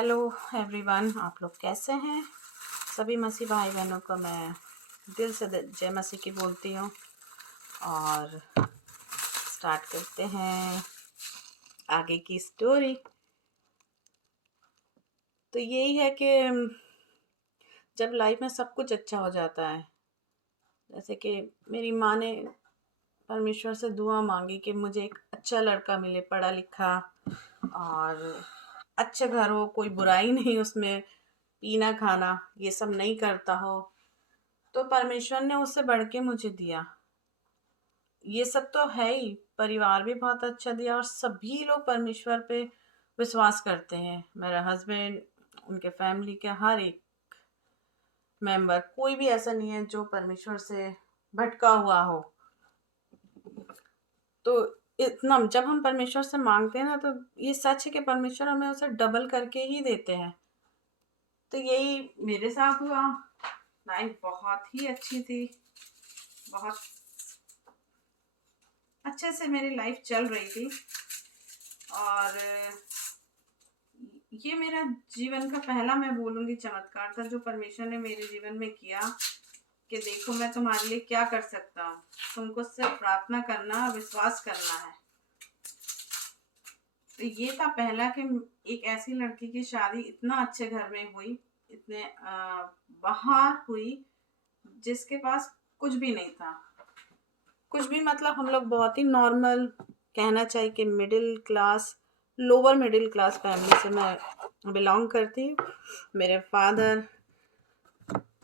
Hello everyone, आप लोग कैसे हैं? सभी मसीह भाई बहनों को मैं दिल से जय मसीह की बोलती हूँ। और स्टार्ट करते हैं आगे की स्टोरी। तो यही है कि जब लाइफ में सब कुछ अच्छा हो जाता है, जैसे कि मेरी माँ ने परमेश्वर से दुआ मांगी कि मुझे एक अच्छा लड़का मिले, पढ़ा लिखा और अच्छे घर हो, कोई बुराई नहीं उसमें, पीना खाना ये सब नहीं करता हो। तो परमेश्वर ने उससे बढ़ के मुझे दिया। ये सब तो है ही, परिवार भी बहुत अच्छा दिया और सभी लोग परमेश्वर पे विश्वास करते हैं। मेरा हस्बैंड, उनके फैमिली के हर एक मेंबर, कोई भी ऐसा नहीं है जो परमेश्वर से भटका हुआ हो। तो इतना जब हम परमेश्वर से मांगते हैं ना, तो ये सच है कि परमेश्वर हमें उसे डबल करके ही देते हैं। तो यही मेरे साथ हुआ। लाइफ बहुत ही अच्छी थी, बहुत अच्छे से मेरी लाइफ चल रही थी। और ये मेरा जीवन का पहला, मैं बोलूंगी, चमत्कार था जो परमेश्वर ने मेरे जीवन में किया कि देखो मैं तुम्हारे लिए क्या कर सकता हूँ। तुमको सिर्फ प्रार्थना करना, विश्वास करना है। तो ये था पहला कि एक ऐसी लड़की की शादी इतना अच्छे घर में हुई, इतने बाहर हुई, जिसके पास कुछ भी नहीं था। कुछ भी मतलब हम लोग बहुत ही नॉर्मल, कहना चाहिए कि middle class, lower middle class family से मैं बिलोंग करती हूँ। मेरे फादर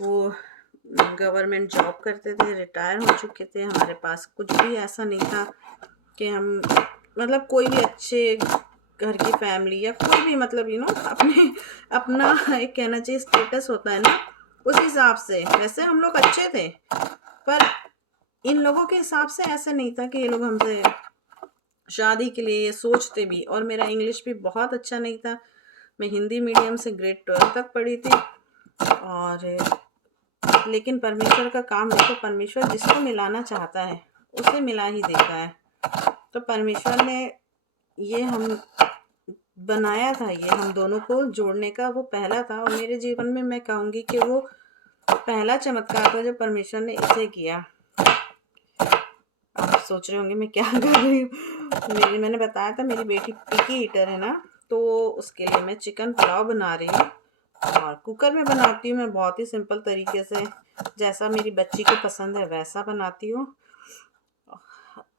वो गवर्नमेंट जॉब करते थे, रिटायर हो चुके थे। हमारे पास कुछ भी ऐसा नहीं था कि हम मतलब कोई भी अच्छे घर की फैमिली या कोई भी मतलब अपने अपना एक कहना चाहिए स्टेटस होता है ना, उस हिसाब से वैसे हम लोग अच्छे थे। पर इन लोगों के हिसाब से ऐसा नहीं था कि ये लोग हमसे शादी के लिए सोचते भी। और मेरा इंग्लिश भी बहुत अच्छा नहीं था। मैं हिंदी मीडियम से ग्रेड 12 तक पढ़ी थी। और लेकिन परमेश्वर का काम देखो, परमेश्वर जिसको मिलाना चाहता है उसे मिला ही देता है। तो परमेश्वर ने ये हम बनाया था, ये हम दोनों को जोड़ने का वो पहला था। और मेरे जीवन में मैं कहूँगी कि वो पहला चमत्कार था जो परमेश्वर ने इसे किया। आप सोच रहे होंगे मैं क्या कर रही हूँ। मैंने बताया था मेरी बेटी पिकी ईटर है ना, तो उसके लिए मैं चिकन पुलाव बना रही हूँ। और कुकर में बनाती हूँ मैं बहुत ही सिंपल तरीके से, जैसा मेरी बच्ची को पसंद है वैसा बनाती हूँ।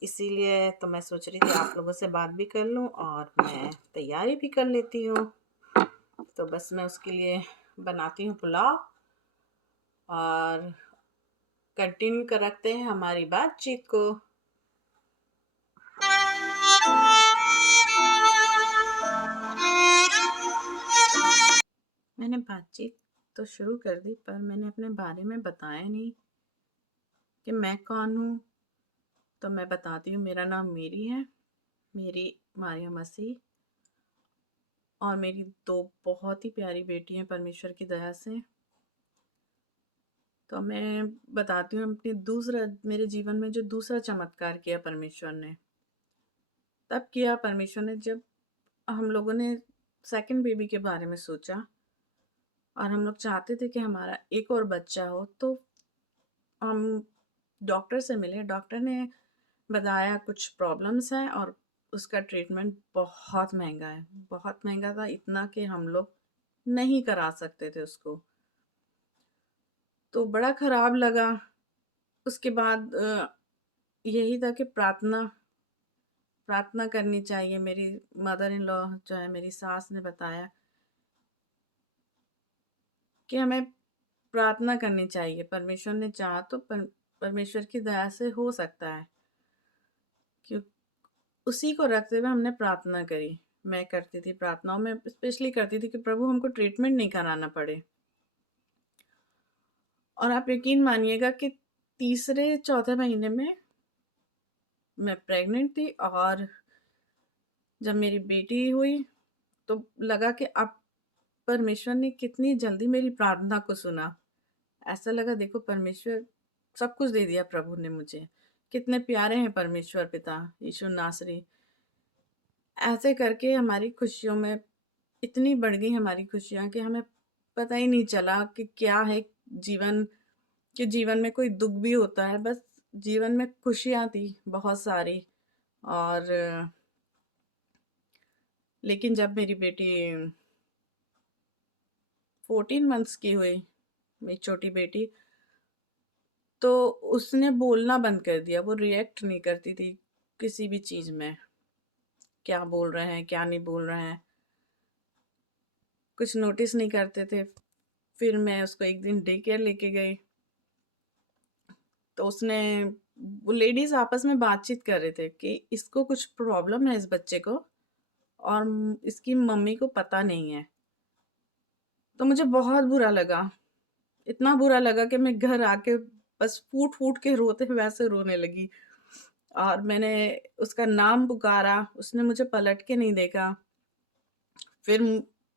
इसीलिए तो मैं सोच रही थी आप लोगों से बात भी कर लूँ और मैं तैयारी भी कर लेती हूँ। तो बस मैं उसके लिए बनाती हूँ पुलाव और कंटिन्यू कर रखते हैं हमारी बातचीत को। मैंने बातचीत तो शुरू कर दी, पर मैंने अपने बारे में बताया नहीं कि मैं कौन हूँ। तो मैं बताती हूँ, मेरा नाम मेरी है, मेरी मारिया मसीह। और मेरी दो बहुत ही प्यारी बेटी हैं परमेश्वर की दया से। तो मैं बताती हूँ अपनी दूसरा, मेरे जीवन में जो दूसरा चमत्कार किया परमेश्वर ने, तब किया परमेश्वर ने जब हम लोगों ने सेकंड बेबी के बारे में सोचा और हम लोग चाहते थे कि हमारा एक और बच्चा हो। तो हम डॉक्टर से मिले। डॉक्टर ने बताया कुछ प्रॉब्लम्स हैं और उसका ट्रीटमेंट बहुत महंगा है। बहुत महंगा था, इतना कि हम लोग नहीं करा सकते थे उसको। तो बड़ा खराब लगा। उसके बाद यही था कि प्रार्थना प्रार्थना करनी चाहिए। मेरी मदर इन लॉ जो है, मेरी सास ने बताया कि हमें प्रार्थना करनी चाहिए। परमेश्वर ने चाहा तो परमेश्वर की दया से हो सकता है। क्यों उसी को रखते हुए हमने प्रार्थना करी। मैं करती थी प्रार्थनाओं में, स्पेशली करती थी कि प्रभु हमको ट्रीटमेंट नहीं कराना पड़े। और आप यकीन मानिएगा कि तीसरे चौथे महीने में मैं प्रेग्नेंट थी। और जब मेरी बेटी हुई तो लगा कि अब परमेश्वर ने कितनी जल्दी मेरी प्रार्थना को सुना। ऐसा लगा देखो परमेश्वर सब कुछ दे दिया प्रभु ने मुझे। कितने प्यारे हैं परमेश्वर पिता यीशु नासरी। ऐसे करके हमारी खुशियों में इतनी बढ़ गई हमारी खुशियाँ कि हमें पता ही नहीं चला कि क्या है जीवन, कि जीवन में कोई दुख भी होता है। बस जीवन में खुशियाँ थी बहुत सारी। और लेकिन जब मेरी बेटी 14 मंथ्स की हुई, मेरी छोटी बेटी, तो उसने बोलना बंद कर दिया। वो रिएक्ट नहीं करती थी किसी भी चीज़ में, क्या बोल रहे हैं क्या नहीं बोल रहे हैं, कुछ नोटिस नहीं करते थे। फिर मैं उसको एक दिन डे केयर लेके गई, तो उसने, वो लेडीज आपस में बातचीत कर रहे थे कि इसको कुछ प्रॉब्लम है इस बच्चे को, और इसकी मम्मी को पता नहीं है। तो मुझे बहुत बुरा लगा, इतना बुरा लगा कि मैं घर आके बस फूट फूट के रोते वैसे रोने लगी। और मैंने उसका नाम पुकारा, उसने मुझे पलट के नहीं देखा। फिर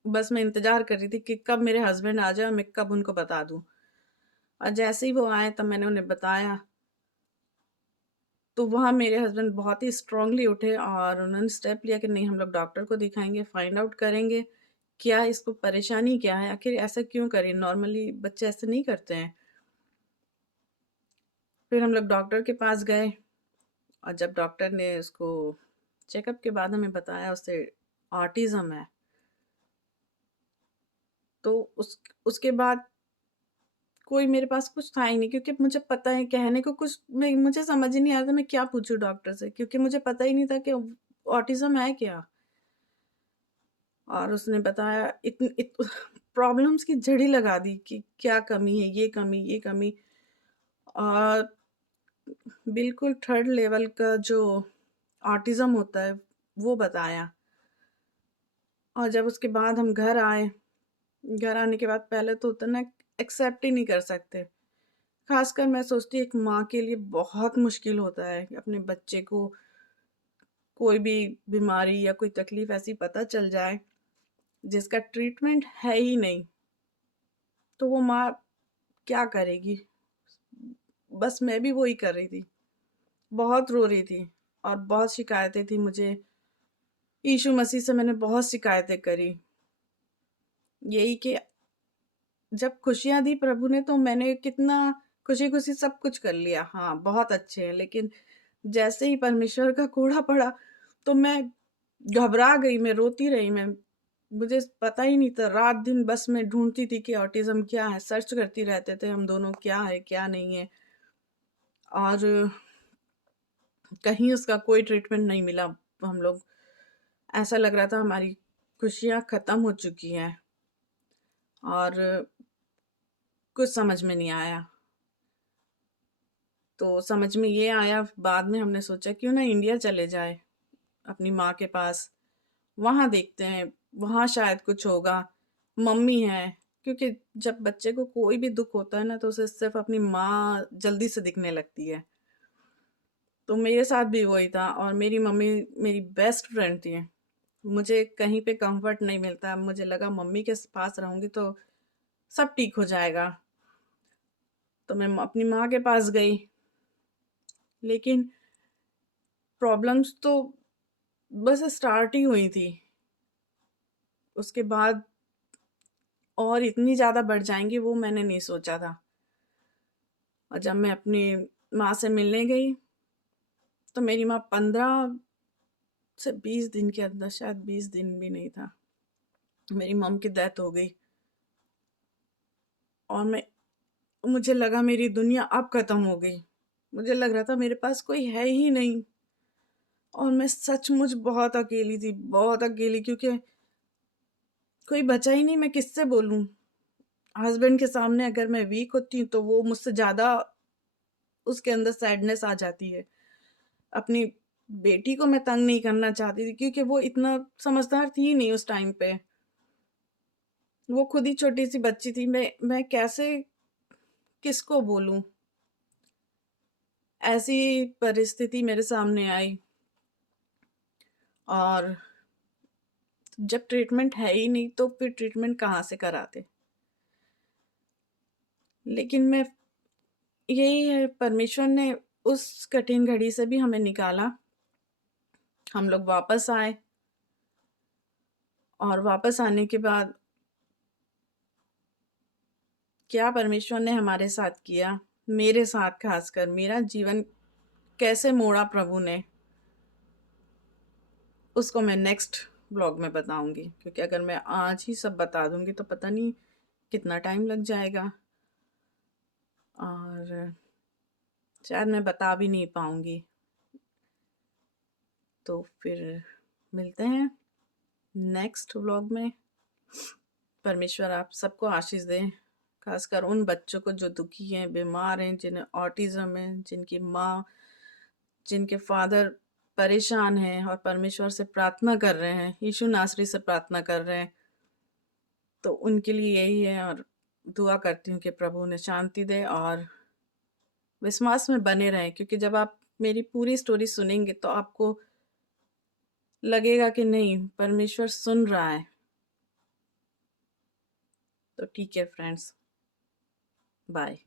बस मैं इंतजार कर रही थी कि कब मेरे हस्बैंड आ जाए और मैं कब उनको बता दूं। और जैसे ही वो आए तब मैंने उन्हें बताया। तो वहाँ मेरे हस्बैंड बहुत ही स्ट्रांगली उठे और उन्होंने स्टेप लिया कि नहीं, हम लोग डॉक्टर को दिखाएंगे, फाइंड आउट करेंगे क्या इसको परेशानी क्या है, आखिर ऐसा क्यों करें, नॉर्मली बच्चे ऐसे नहीं करते हैं। फिर हम लोग डॉक्टर के पास गए, और जब डॉक्टर ने उसको चेकअप के बाद हमें बताया उसे ऑटिज्म है, तो उसके बाद कोई मेरे पास कुछ था ही नहीं, क्योंकि मुझे पता है कहने को कुछ, मुझे समझ ही नहीं आ रहा था मैं क्या पूछूं डॉक्टर से, क्योंकि मुझे पता ही नहीं था कि ऑटिज्म है क्या। और उसने बताया प्रॉब्लम्स की जड़ी लगा दी कि क्या कमी है, ये कमी ये कमी। और बिल्कुल थर्ड लेवल का जो ऑटिज्म होता है वो बताया। और जब उसके बाद हम घर आए, घर आने के बाद पहले तो उतना एक्सेप्ट ही नहीं कर सकते। खासकर मैं सोचती एक माँ के लिए बहुत मुश्किल होता है कि अपने बच्चे को कोई भी बीमारी या कोई तकलीफ ऐसी पता चल जाए जिसका ट्रीटमेंट है ही नहीं, तो वो माँ क्या करेगी। बस मैं भी वही कर रही थी, बहुत रो रही थी और बहुत शिकायतें थी मुझे। यीशु मसीह से मैंने बहुत शिकायतें करी, यही कि जब खुशियां दी प्रभु ने तो मैंने कितना खुशी खुशी सब कुछ कर लिया, हाँ बहुत अच्छे हैं, लेकिन जैसे ही परमेश्वर का कोड़ा पड़ा तो मैं घबरा गई, मैं रोती रही। मैं, मुझे पता ही नहीं था, रात दिन बस मैं ढूंढती थी कि ऑटिज्म क्या है, सर्च करती रहते थे हम दोनों क्या है क्या नहीं है। और कहीं उसका कोई ट्रीटमेंट नहीं मिला। हम लोग, ऐसा लग रहा था हमारी खुशियां खत्म हो चुकी हैं, और कुछ समझ में नहीं आया। तो समझ में ये आया, बाद में हमने सोचा क्यों ना इंडिया चले जाए अपनी माँ के पास, वहाँ देखते हैं, वहाँ शायद कुछ होगा, मम्मी है। क्योंकि जब बच्चे को कोई भी दुख होता है ना तो उसे सिर्फ अपनी माँ जल्दी से दिखने लगती है। तो मेरे साथ भी वही था, और मेरी मम्मी मेरी बेस्ट फ्रेंड थी। मुझे कहीं पे कंफर्ट नहीं मिलता, मुझे लगा मम्मी के पास रहूंगी तो सब ठीक हो जाएगा। तो मैं अपनी माँ के पास गई, लेकिन प्रॉब्लम्स तो बस स्टार्ट ही हुई थी। उसके बाद और इतनी ज़्यादा बढ़ जाएंगी वो मैंने नहीं सोचा था। और जब मैं अपनी माँ से मिलने गई तो मेरी माँ 15 से 20 दिन के अंदर, शायद 20 दिन भी नहीं था, मेरी मम की डेथ हो गई। और मुझे लगा मेरी दुनिया अब खत्म हो गई, मुझे लग रहा था मेरे पास कोई है ही नहीं। और मैं सचमुच बहुत अकेली थी, बहुत अकेली, क्योंकि कोई बचा ही नहीं, मैं किससे बोलूं। हस्बैंड के सामने अगर मैं वीक होती हूँ तो वो मुझसे ज्यादा, उसके अंदर सैडनेस आ जाती है। अपनी बेटी को मैं तंग नहीं करना चाहती थी, क्योंकि वो इतना समझदार थी ही नहीं उस टाइम पे, वो खुद ही छोटी सी बच्ची थी। मैं कैसे किसको बोलूं। ऐसी परिस्थिति मेरे सामने आई, और जब ट्रीटमेंट है ही नहीं तो फिर ट्रीटमेंट कहाँ से कराते। लेकिन मैं, यही है, परमेश्वर ने उस कठिन घड़ी से भी हमें निकाला। हम लोग वापस आए, और वापस आने के बाद क्या परमेश्वर ने हमारे साथ किया, मेरे साथ खासकर मेरा जीवन कैसे मोड़ा प्रभु ने, उसको मैं नेक्स्ट ब्लॉग में बताऊंगी। क्योंकि अगर मैं आज ही सब बता दूंगी तो पता नहीं कितना टाइम लग जाएगा और शायद मैं बता भी नहीं पाऊंगी। तो फिर मिलते हैं नेक्स्ट व्लॉग में। परमेश्वर आप सबको आशीष दें, खासकर उन बच्चों को जो दुखी हैं, बीमार हैं, जिन्हें ऑटिज्म है, जिनकी माँ, जिनके फादर परेशान हैं और परमेश्वर से प्रार्थना कर रहे हैं, यीशु नासरी से प्रार्थना कर रहे हैं। तो उनके लिए यही है और दुआ करती हूँ कि प्रभु उन्हें शांति दे और विश्वास में बने रहें। क्योंकि जब आप मेरी पूरी स्टोरी सुनेंगे तो आपको लगेगा कि नहीं, परमेश्वर सुन रहा है। तो ठीक है फ्रेंड्स, बाय।